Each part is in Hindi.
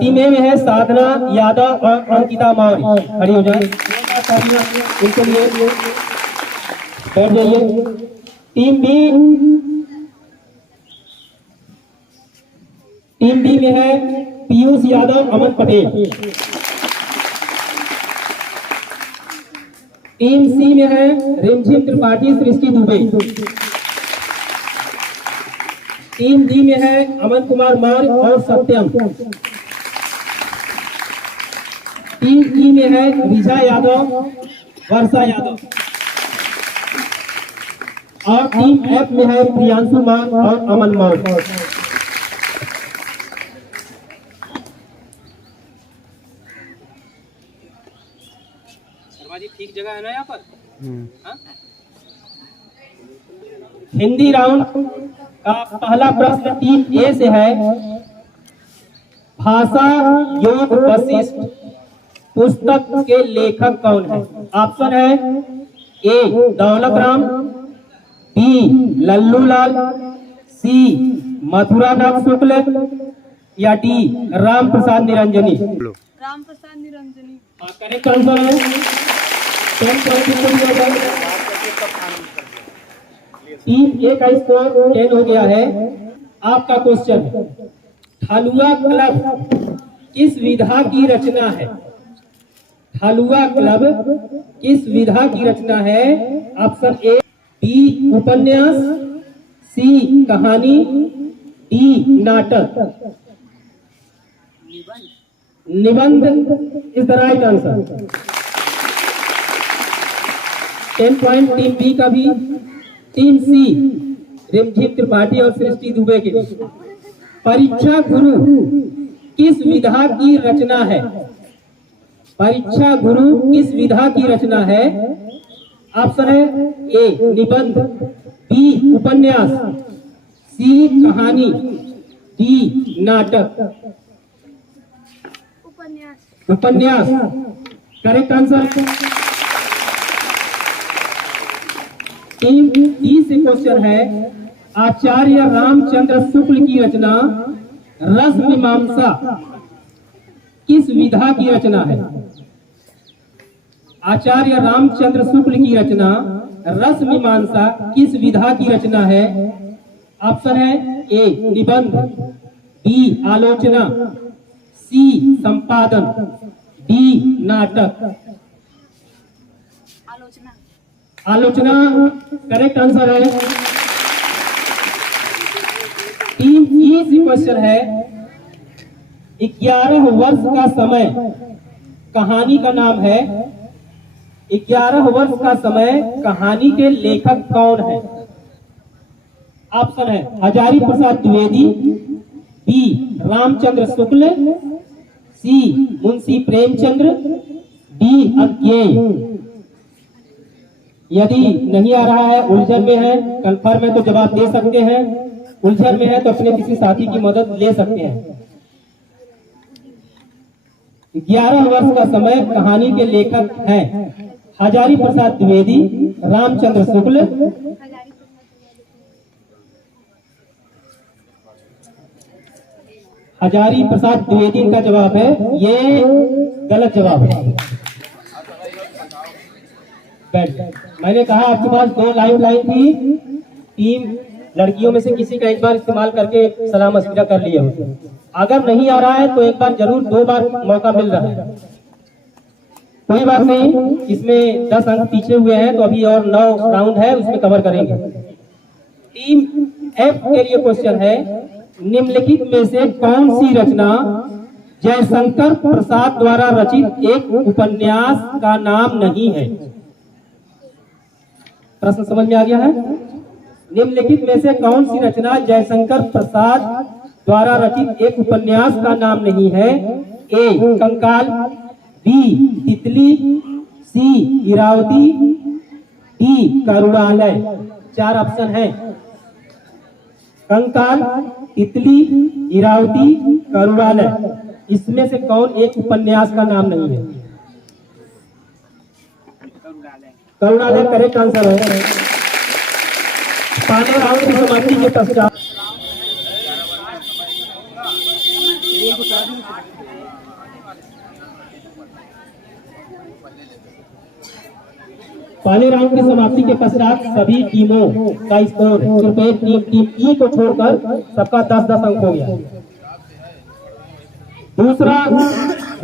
टीम में है साधना यादव और अंकिता मौर्य। खड़ी हो जाए, इनके लिए बैठ जाइए। टीम बी में है पीयूष यादव, अमन पटेल। टीम सी में है रिमझिम त्रिपाठी, सृष्टि दुबे। टीम डी में है अमन कुमार मौर्य और सत्यम। टीम ई में है रिझा यादव, वर्षा यादव। और टीम एफ में है प्रियांशु मान और अमन मौर्य। ठीक जगह है ना यहाँ पर। हिंदी राउंड का पहला प्रश्न टीम ए से है। भाषा योग वशिष्ठ पुस्तक के लेखक कौन है? ऑप्शन है ए दौलत राम, बी लल्लू लाल, सी मथुरानाथ शुक्ल या D Ram Prasad Niranjani. Ram Prasad Niranjani correct answer है। टीम ए का स्कोर 10 हो गया है। आपका क्वेश्चन, हलुआ क्लब किस विधा की रचना है? हलुआ क्लब किस विधा की रचना है? ऑप्शन ए बी उपन्यास, सी कहानी, डी नाटक। निबंध is the right answer. 10 point team B का भी। टीम सी रिमझिम त्रिपाठी और सृष्टि दुबे के। परीक्षा गुरु किस विधा की रचना है? परीक्षा गुरु किस विधा की रचना है? ऑप्शन है ए निबंध, बी उपन्यास, सी कहानी, डी नाटक। उपन्यास करेक्ट आंसर। टीम डी से क्वेश्चन है। आचार्य रामचंद्र शुक्ल की रचना रस मीमांसा किस विधा की रचना है? आचार्य रामचंद्र शुक्ल की रचना रस मीमांसा किस विधा की रचना है? ऑप्शन है ए निबंध, बी आलोचना, सी संपादन, डी नाटक। आलोचना करेक्ट आंसर है। टीम ई से क्वेश्चन है। 11 वर्ष का समय कहानी का नाम है। 11 वर्ष का समय कहानी के लेखक कौन है? ऑप्शन है हजारी प्रसाद द्विवेदी, बी रामचंद्र शुक्ल, सी मुंशी प्रेमचंद्र, डी अज्ञेय। यदि नहीं आ रहा है, उलझन में है, कंफर्म है तो जवाब दे सकते हैं। उलझन में है तो अपने किसी साथी की मदद ले सकते हैं। 11 वर्ष का समय कहानी के लेखक हैं हजारी प्रसाद द्विवेदी, रामचंद्र शुक्ल, हजारी प्रसाद द्विवेदी का जवाब है। ये गलत जवाब है। मैंने कहा आपके पास 2 लाइफ लाइन थी। टीम लड़कियों में से किसी का एक बार इस्तेमाल करके सलाह मशविरा कर लिया हो। अगर नहीं आ रहा है तो एक बार जरूर, 2 बार मौका मिल रहा है। कोई बात नहीं, इसमें 10 अंक पीछे हुए हैं तो अभी और 9 राउंड है, उसमें कवर करेंगे। टीम एफ के लिए क्वेश्चन है। निम्नलिखित में से कौन सी रचना जयशंकर प्रसाद द्वारा रचित एक उपन्यास का नाम नहीं है? प्रश्न समझ में आ गया है? निम्नलिखित में से कौन सी रचना जयशंकर प्रसाद द्वारा रचित एक उपन्यास का नाम नहीं है? ए कंकाल, बी तितली, सी इरावती, डी करुणालय। 4 ऑप्शन है। कंकाल, तितली, इरावती, करुणालय। इसमें से कौन एक उपन्यास का नाम नहीं है? करुणालय करेक्ट आंसर है। पहले राउंड की समाप्ति के पश्चात पहले राउंड की समाप्ति के पश्चात सभी टीमों का स्कोर सिर्फ एक टीम ई को छोड़कर सबका 10-10 अंक हो गया। दूसरा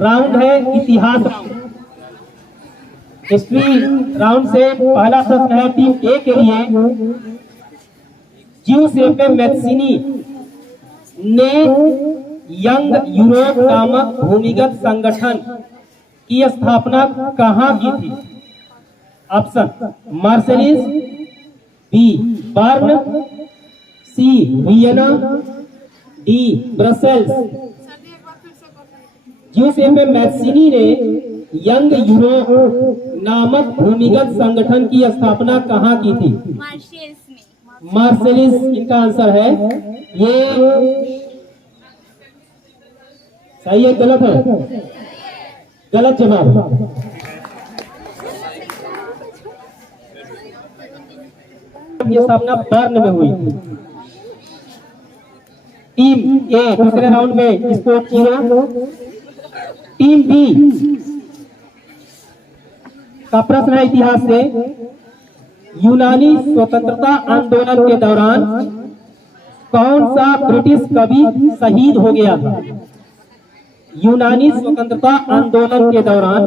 राउंड है इतिहास राउंड। हिस्ट्री राउंड से पहला प्रश्न है टीम ए के लिए। जिउसेप्पे मैत्सिनी ने यंग यूरोप नामक भूमिगत संगठन की स्थापना कहाँ की थी? ऑप्शन मार्सेलिस, बी बर्न, सी वियना, डी ब्रसेल्स। जिउसेप्पे मैत्सिनी ने यंग यूरोप नामक भूमिगत संगठन की स्थापना कहाँ की थी? मार्शल्स में। मार्सेलिस इनका आंसर है। ये सही है गलत है? गलत जवाब। ये स्थापना बर्न में हुई थी। टीम ए दूसरे राउंड में स्कोर 0। टीम बी का प्रश्न है इतिहास से। यूनानी स्वतंत्रता आंदोलन के दौरान कौन सा ब्रिटिश कवि शहीद हो गया था? यूनानी स्वतंत्रता आंदोलन के दौरान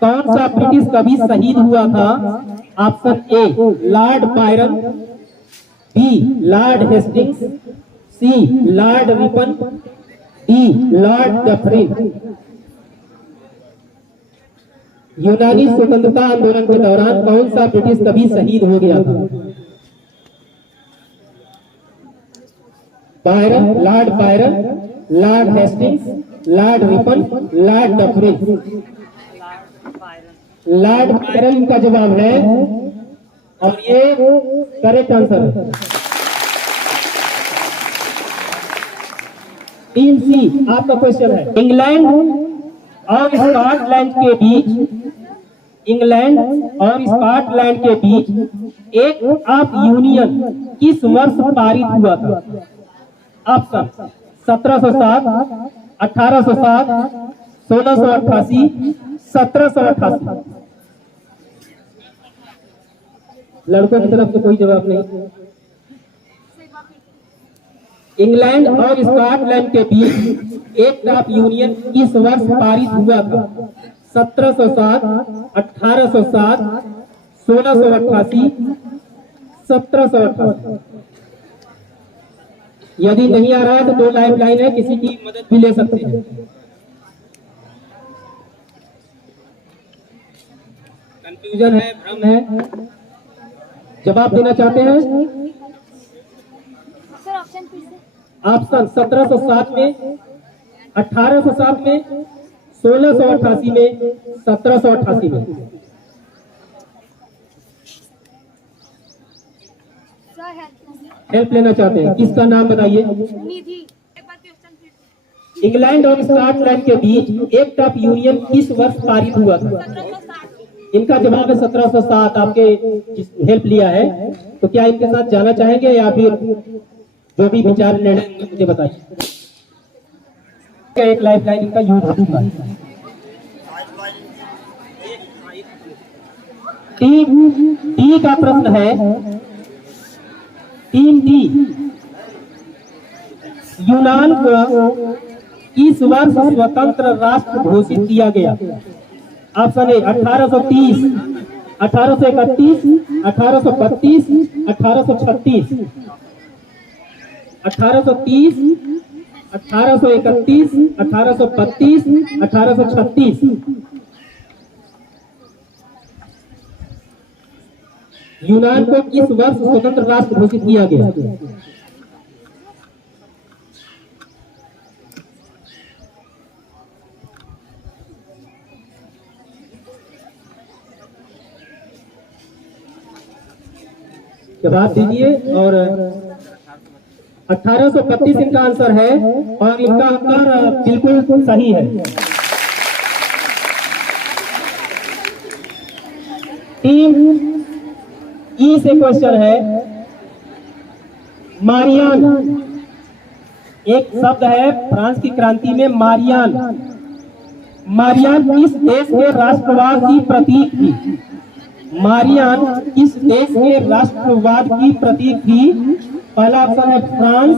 कौन सा ब्रिटिश कवि शहीद हुआ था? Option A Lord Byron, B Lord Hastings, C Lord Ripon, D Lord Dufferin. यूनानी स्वतंत्रता आंदोलन के दौरान कौन सा ब्रिटिश कवि शहीद हो गया था? Byron, Lord Byron, Lord Hastings, Lord Ripon, Lord Dufferin. Lord Byron का जवाब है और ये करेक्ट आंसर है। टीम सी आपका क्वेश्चन है। इंग्लैंड और स्कॉटलैंड के बीच एक ऑफ यूनियन किस वर्ष पारित हुआ था? ऑप्शन 1707, 1807, 1688, 1788। लड़कों की तरफ से कोई जवाब नहीं। इंग्लैंड और स्कॉटलैंड के बीच एक ऑफ यूनियन किस वर्ष पारित हुआ था? 1707, 1807, 1688, 1788। यदि नहीं आ रहा है तो 2 लाइफ लाइन है, किसी की मदद भी ले सकते हैं। कंफ्यूजन है, भ्रम है, जवाब देना चाहते हैं? ऑप्शन 1707 में, 1807 में, 1688 में, 1788 में। हेल्प लेना चाहते हैं? किसका नाम बताइए? इंग्लैंड और स्कॉटलैंड के बीच एक ऑफ यूनियन किस वर्ष पारित हुआ था? इनका जवाब है 1707। आपके हेल्प लिया है तो क्या इनके साथ जाना चाहेंगे या फिर जो भी विचार निर्णय मुझे बताइए। एक लाइफ लाइन इनका यूज होगा। टीम डी का प्रश्न है। टीम डी यूनान को किस वर्ष स्वतंत्र राष्ट्र घोषित किया गया? Option A 1830, 1831, 1832, 1836। 1830, 1831, 1832, 1836। यूनान को किस वर्ष स्वतंत्र राष्ट्र घोषित किया गया? जवाब दीजिए। और 1832 इनका आंसर है और इनका उत्तर बिल्कुल सही है। टीम ई से क्वेश्चन है। मारियान एक शब्द है फ्रांस की क्रांति में मारियान। मारियान किस देश के राष्ट्रवाद की प्रतीक थी? मारियान किस देश के राष्ट्रवाद की प्रतीक थी? पहला ऑप्शन है फ्रांस,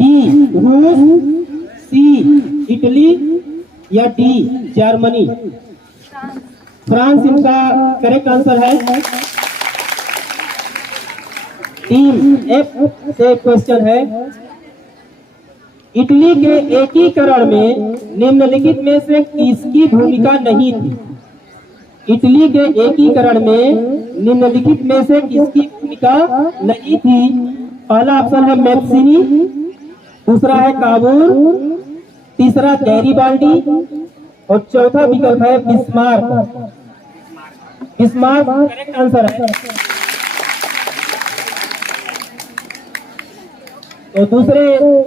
बी रूस, सी इटली या डी जर्मनी। फ्रांस इनका करेक्ट आंसर है। टीम एफ से क्वेश्चन है, इटली के एकीकरण में निम्नलिखित में से किसकी भूमिका नहीं थी? इटली के एकीकरण में निम्नलिखित में से किसकी भूमिका नहीं थी? पहला ऑप्शन है मैप्सिनी, दूसरा है काबूल, तीसरा गैरीबाल्डी और चौथा विकल्प है बिस्मार्क। बिस्मार्क करेक्ट आंसर है। तो दूसरे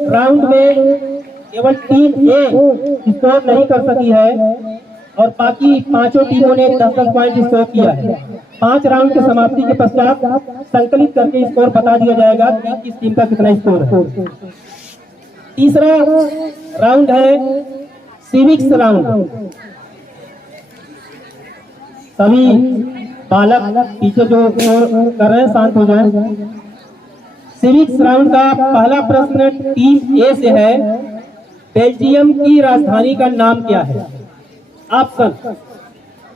राउंड में केवल टीम ए स्कोर नहीं कर सकी है और बाकी पांचों टीमों ने 10-10 पॉइंट स्कोर किया है। 5 राउंड की समाप्ति के पश्चात संकलित करके स्कोर बता दिया जाएगा कि किस टीम का कितना स्कोर है। तीसरा राउंड है सिविक्स राउंड। सभी बालक पीछे जो कर रहे हैं शांत हो जाएं। सिविक्स राउंड का पहला प्रश्न टीम ए से है, बेल्जियम की राजधानी का नाम क्या है? ऑप्शन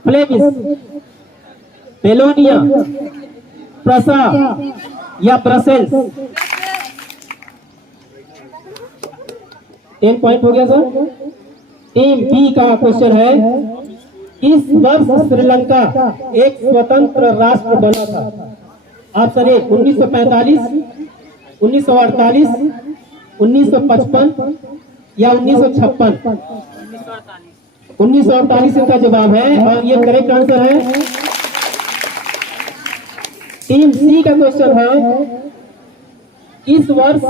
फ्लेमिश, बेलोनिया, प्रसा या ब्रसेल्स। 10 पॉइंट हो गया सर। टीम बी का क्वेश्चन है, इस वर्ष श्रीलंका एक स्वतंत्र राष्ट्र बना था? ऑप्शन ए 1945, 1948, 1955 या 1956। 1948 इनका जवाब है और ये करेक्ट आंसर है। टीम सी का क्वेश्चन है, इस वर्ष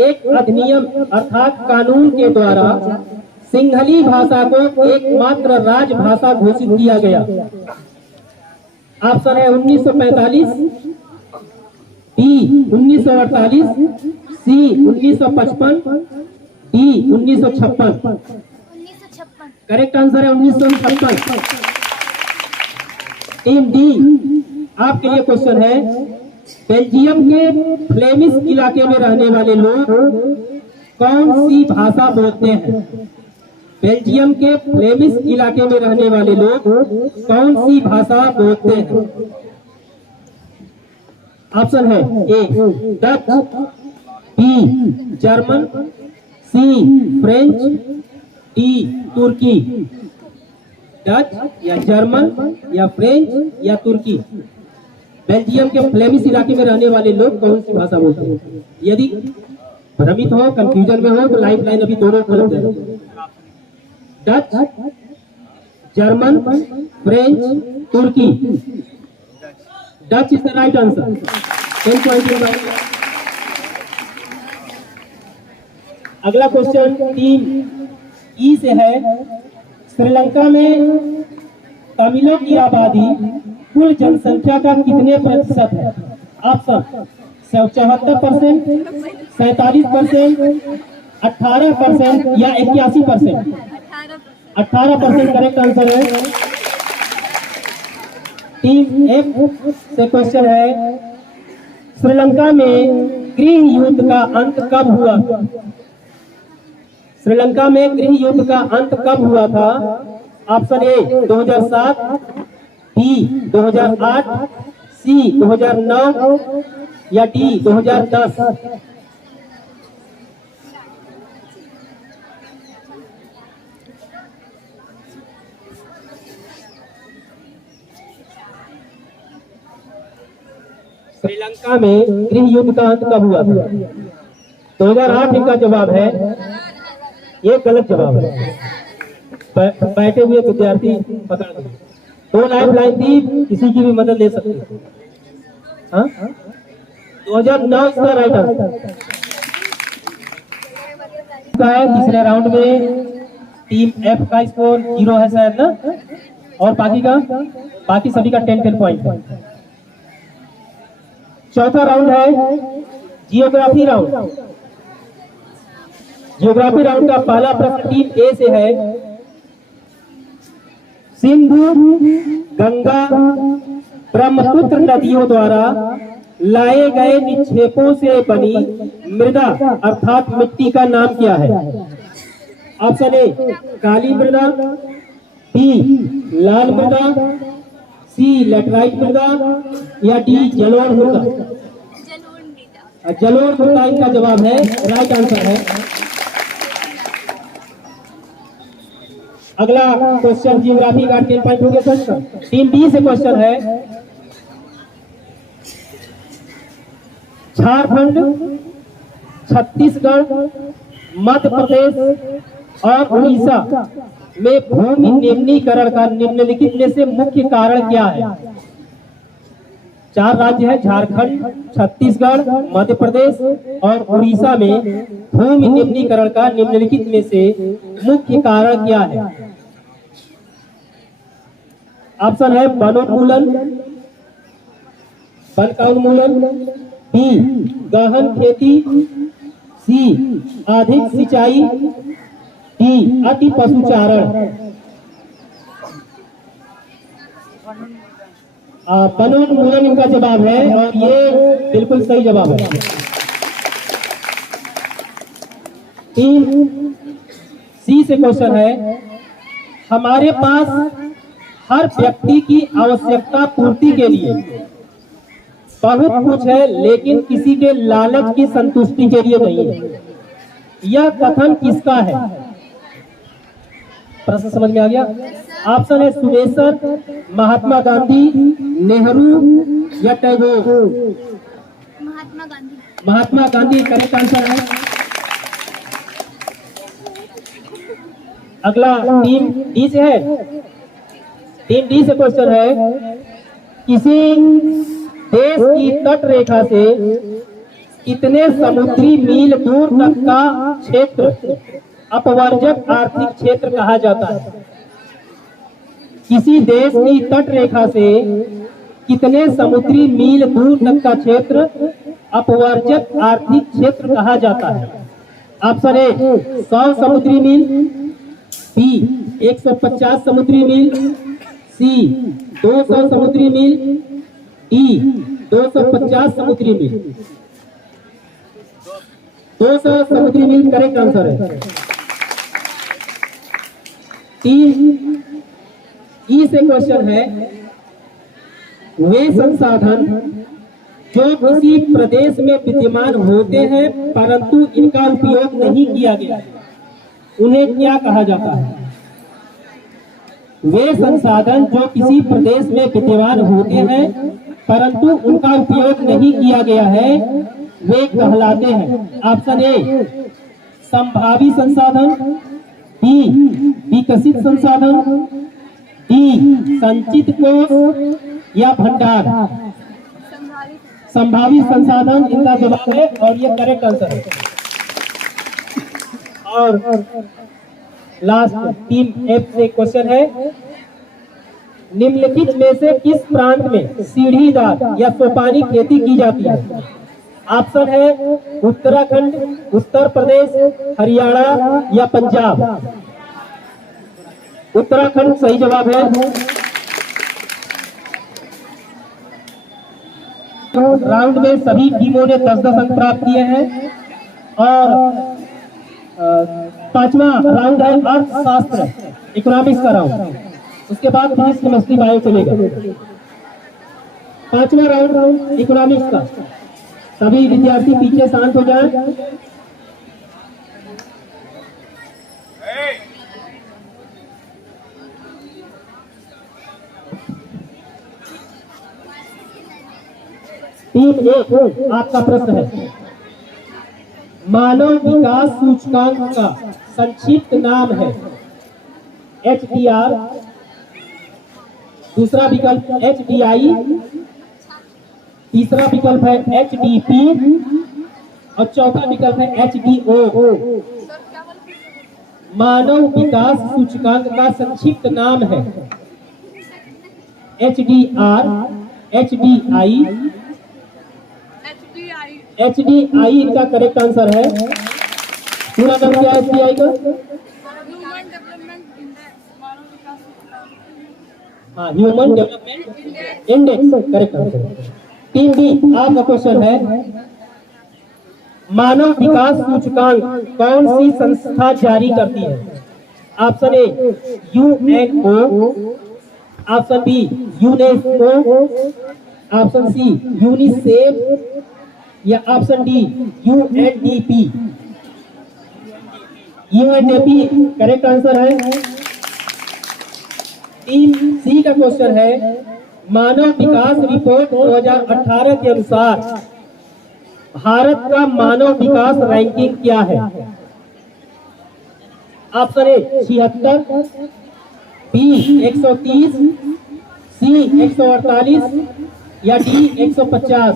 एक अधिनियम अर्थात कानून के द्वारा सिंहली भाषा को एकमात्र राजभाषा घोषित किया गया। ऑप्शन है 1945, बी 1948, सी 1955, डी 1956। करेक्ट आंसर है 1956। टीम डी आपके लिए क्वेश्चन है, बेल्जियम के फ्लेमिश इलाके में रहने वाले लोग कौन सी भाषा बोलते हैं? बेल्जियम के फ्लेमिश इलाके में रहने वाले लोग कौन सी भाषा बोलते हैं? ऑप्शन है ए डच, बी जर्मन, सी फ्रेंच, डी तुर्की। डच या जर्मन या फ्रेंच या तुर्की। बेल्जियम के फ्लेमिश इलाके में रहने वाले लोग कौन सी भाषा बोलते हैं? यदि भ्रमित हो, कंफ्यूजन में हो तो लाइफ लाइन अभी दोनों गलत है। डच, जर्मन, फ्रेंच, तुर्की। Dutch is the right answer. 10 point. अगला क्वेश्चन टीम ई से है, श्रीलंका में तमिलों की आबादी कुल जनसंख्या का कितने प्रतिशत है? ऑप्शन 74%, 47%, 18% या 81%। 18% करेक्ट आंसर है। टीम एफ से क्वेश्चन है, श्रीलंका में गृह युद्ध का अंत कब हुआ? श्रीलंका में गृह युद्ध का अंत कब हुआ था? ऑप्शन ए 2007, बी 2008, सी 2009 या डी 2010। श्रीलंका में गृह युद्ध का अंत कब हुआ था? 2008 इनका जवाब है। ये गलत जवाब है। बैठे हुए विद्यार्थी पकड़ दो। 2 लाइफ लाइन थी, किसी की भी मदद ले सकते हैं। हाँ 2009 इसका राइट आंसर है। तीसरे राउंड में टीम एफ का स्कोर 0 है शायद ना, और बाकी सभी का 10 पॉइंट है। चौथा राउंड है जियोग्राफी राउंड। ज्योग्राफी राउंड का पहला प्रश्न टीम ए से है। सिंधु, गंगा, ब्रह्मपुत्र नदियों द्वारा लाए गए निक्षेपों से बनी मृदा अर्थात मिट्टी का नाम क्या है? ऑप्शन ए काली मृदा, बी लाल मृदा, सी लेटराइट मृदा या डी जलोढ़ मृदा। जलोढ़ मृदा। जलोढ़ मृदा इनका जवाब है, राइट आंसर है। अगला क्वेश्चन जियोग्राफी का 10 पॉइंट हो गया सर। टीम बी से क्वेश्चन है। झारखंड, छत्तीसगढ़, मध्य प्रदेश और उड़ीसा में भूमि निम्नीकरण का निम्नलिखित में से मुख्य कारण क्या है? 4 राज्य है, झारखंड, छत्तीसगढ़, मध्य प्रदेश और उड़ीसा में भूमि निम्नीकरण का निम्नलिखित में से मुख्य कारण क्या है? ऑप्शन है वनोन्मूलन, वन का उन्मूलन, बी गहन खेती, सी अधिक सिंचाई, डी अति पशुचारण। वनोन्मूलन इनका जवाब है और ये बिल्कुल सही जवाब है। टीम सी से क्वेश्चन है। हमारे पास हर व्यक्ति की आवश्यकता पूर्ति के लिए बहुत कुछ है, लेकिन किसी के लालच की संतुष्टि के लिए नहीं है। यह कथन किसका है? प्रश्न समझ में आ गया? ऑप्शन है सुरेशर, महात्मा गांधी, नेहरू या टैगोर। महात्मा गांधी। महात्मा गांधी करेक्ट आंसर है। अगला टीम डी से है। टीम डी से क्वेश्चन है। किसी देश की तट रेखा से कितने समुद्री मील दूर तक का क्षेत्र अपवर्जक आर्थिक क्षेत्र कहा जाता है? किसी देश की तट रेखा से कितने समुद्री मील दूर तक का क्षेत्र अपवर्जक आर्थिक क्षेत्र कहा जाता है? ऑप्शन ए 100 समुद्री मील, बी 150 समुद्री मील, सी 200 समुद्री मील, डी 250 समुद्री मील। 200 समुद्री मील करेक्ट आंसर है। टीम ई से क्वेश्चन है। वे संसाधन जो किसी प्रदेश में विद्यमान होते हैं परंतु इनका उपयोग नहीं किया गया, उन्हें क्या कहा जाता है? वे संसाधन जो किसी प्रदेश में विद्यमान होते हैं परंतु उनका उपयोग नहीं किया गया है, वे कहलाते हैं। ऑप्शन ए संभावी संसाधन, बी विकसित संसाधन, डी संचित कोष या भंडार। संभावित संसाधन इनका जवाब है और ये करेक्ट आंसर है। और लास्ट टीम एफ से क्वेश्चन है। निम्नलिखित में से किस प्रांत में सीढ़ीदार या सोपानी खेती की जाती है? ऑप्शन है उत्तराखंड, उत्तर प्रदेश, हरियाणा या पंजाब। उत्तराखंड सही जवाब है। राउंड में सभी टीमों ने 10-10 अंक प्राप्त किए हैं और पांचवा राउंड है अर्थशास्त्र इकोनॉमिक्स का राउंड। उसके बाद फिजिक्स, केमिस्ट्री, बायो चलेगा। पांचवा राउंड इकोनॉमिक्स का। सभी विद्यार्थी पीछे शांत हो जाएं। टीम ए आपका प्रश्न है। मानव विकास सूचकांक का संक्षिप्त नाम है HDR, दूसरा विकल्प HDI, तीसरा विकल्प है HDP और चौथा विकल्प है HDO। मानव विकास सूचकांक का संक्षिप्त नाम है HDR, HDI। HDI इनका करेक्ट आंसर है। पूरा नाम क्या है SBI का? हाँ, human development index, correct answer. Team B, आपका क्वेश्चन है मानव विकास सूचकांक कौन सी संस्था जारी करती है? Option A UNO, option B UNESCO, option C UNICEF या option D UNDP. UNDP correct answer है। टीम सी का क्वेश्चन है मानव विकास रिपोर्ट 2018 के अनुसार भारत का मानव विकास रैंकिंग क्या है? ऑप्शन ए 76, बी 130, सी 148 या डी 150।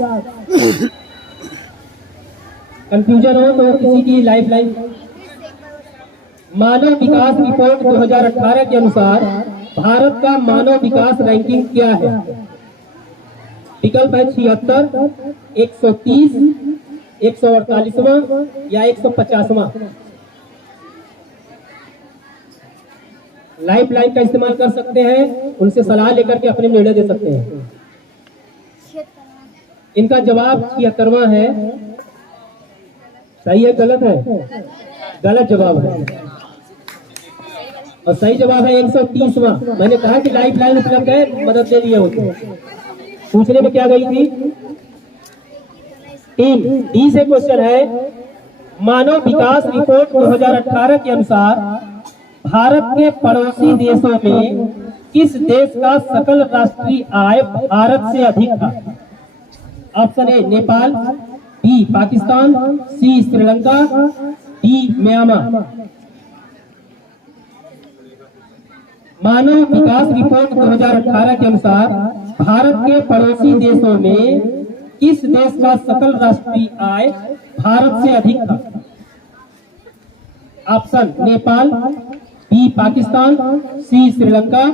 कंफ्यूजन हो तो किसी की लाइफ लाइन। मानव विकास रिपोर्ट 2018 के अनुसार भारत का मानव विकास रैंकिंग क्या है? विकल्प है 76, 130, 148वां या 150वां। लाइफ लाइन का इस्तेमाल कर सकते हैं, उनसे सलाह लेकर के अपने निर्णय दे सकते हैं। इनका जवाब 76वां है। सही है गलत है? गलत जवाब है और सही जवाब है 130वां। मैंने कहा कि लाइफ लाइन उपलब्ध है, मदद ले लिए होते। पूछने में क्या गई थी? टीम डी से क्वेश्चन है मानव विकास रिपोर्ट 2018 के अनुसार भारत के पड़ोसी देशों में किस देश का सकल राष्ट्रीय आय भारत से अधिक था? Option A Nepal, B Pakistan, C Sri Lanka, D Myanmar. मानव विकास रिपोर्ट 2018 के अनुसार भारत के पड़ोसी देशों में किस देश का सकल राष्ट्रीय आय भारत से अधिक था? Option Nepal, B Pakistan, C Sri Lanka,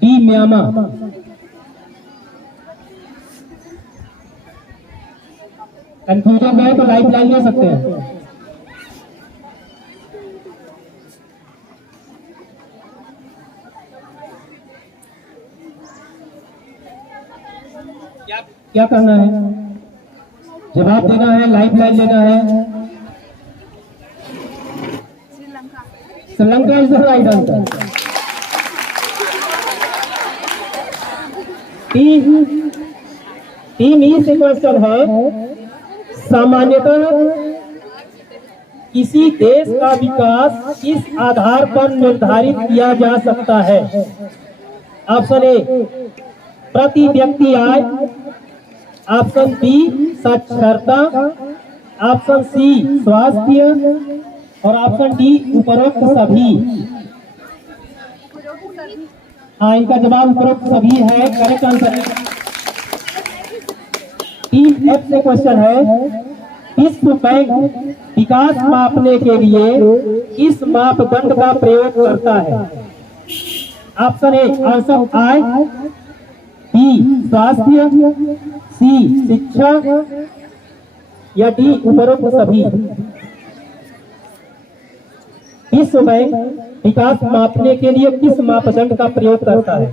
D Myanmar. Confusion में है तो लाइफ लाइन ले सकते हैं। क्या करना है? जवाब देना है, लाइफ लाइन लेना है। Sri Lanka is the right answer. Team E से क्वेश्चन है सामान्यतः किसी देश का विकास किस आधार पर निर्धारित किया जा सकता है? ऑप्शन ए प्रति व्यक्ति आय, ऑप्शन बी साक्षरता, ऑप्शन सी स्वास्थ्य और ऑप्शन डी उपरोक्त सभी। हाँ, इनका जवाब उपरोक्त सभी है, करेक्ट आंसर है। टीम एफ से क्वेश्चन है विश्व बैंक विकास मापने के लिए किस मापदंड का प्रयोग करता है? ऑप्शन ए औसत आय, बी स्वास्थ्य, सी शिक्षा या डी उपरोक्त सभी। विश्व बैंक विकास मापने के लिए किस मापदंड का प्रयोग करता है?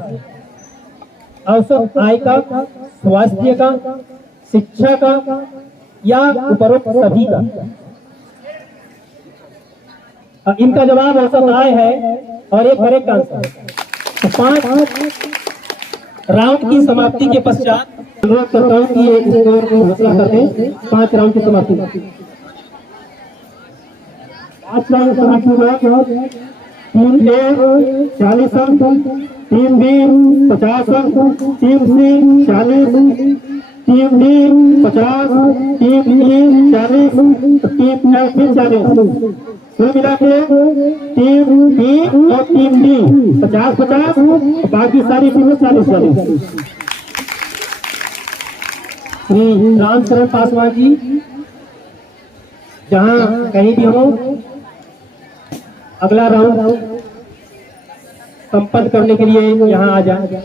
औसत आय का, स्वास्थ्य का, शिक्षा का या उपरोक्त सभी का? इनका जवाब औसत आय है और एक करेक्ट आंसर है। तो 5 राउंड की समाप्ति के पश्चात अनुरोध करता हूँ कि ये स्कोर को घोषणा कर दें। 5 राउंड की समाप्ति, 5 राउंड समाप्ति हुआ। टीम ए 40 अंक, टीम बी 50 अंक, टीम सी 40, टीम डी 50, टीम ई 40, टीम एफ 40। कुल मिला के टीम बी और टीम डी 50-50, बाकी सारी टीमें 40-40। श्री रामचरण पासवान जी जहां कहीं भी हो, अगला राउंड संपन्न करने के लिए यहाँ आ जाए।